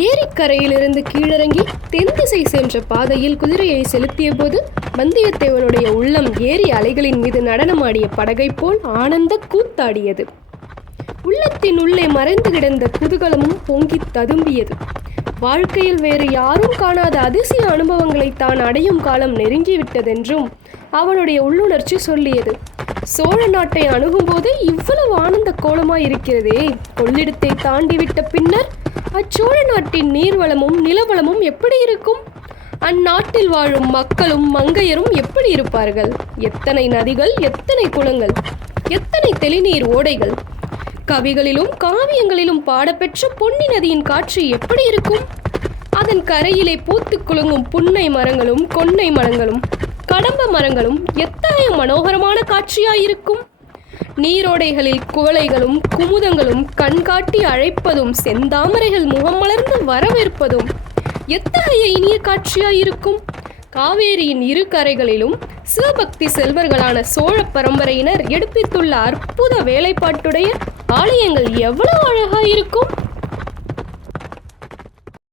ஏரிக்கரையிலிருந்து கீழிறங்கி தென் திசை சென்ற பாதையில் குதிரையை செலுத்திய போது வந்தியத்தேவனுடைய உள்ளம் ஏரி அலைகளின் மீது நடனமாடிய படகை போல் ஆனந்த கூத்தாடியது. உள்ளத்தின் உள்ளே மறைந்து கிடந்த குதூகலமும் பொங்கி ததும்பியது. வாழ்க்கையில் வேறு யாரும் காணாத அதிசய அனுபவங்களை தான் அடையும் காலம் நெருங்கிவிட்டதென்றும் அவனுடைய உள்ளுணர்ச்சி சொல்லியது. சோழ நாட்டை அணுகும்போது இவ்வளவு ஆனந்த கோலமாயிருக்கிறதே, கொள்ளிடத்தை தாண்டிவிட்ட பின்னர் அச்சோழ நாட்டின் நீர்வளமும் நிலவளமும் எப்படி இருக்கும்? அந்நாட்டில் வாழும் மக்களும் மங்கையரும் எப்படி இருப்பார்கள்? எத்தனை நதிகள், எத்தனை குளங்கள், எத்தனை தெளிநீர் ஓடைகள்! கவிகளிலும் காவியங்களிலும் பாடப்பெற்ற பொன்னி நதியின் காட்சி எப்படி இருக்கும்? அதன் கரையிலே பூத்து குலுங்கும் புன்னை மரங்களும் கொன்னை மரங்களும் கடம்ப மரங்களும் எத்தகைய மனோகரமான காட்சியாயிருக்கும்! நீரோடைகளில் குவளைகளும் குமுதங்களும் கண்காட்டி அழைப்பதும் செந்தாமரைகள் முகம் மலர்ந்து வரவேற்பதும் எத்தகைய இனிய காட்சியாயிருக்கும்! காவேரியின் இரு கரைகளிலும் சிவபக்தி செல்வர்களான சோழ பரம்பரையினர் எடுப்பித்துள்ள அற்புத வேலைப்பாட்டுடைய ஆலயங்கள் எவ்வளவு அழகாயிருக்கும்!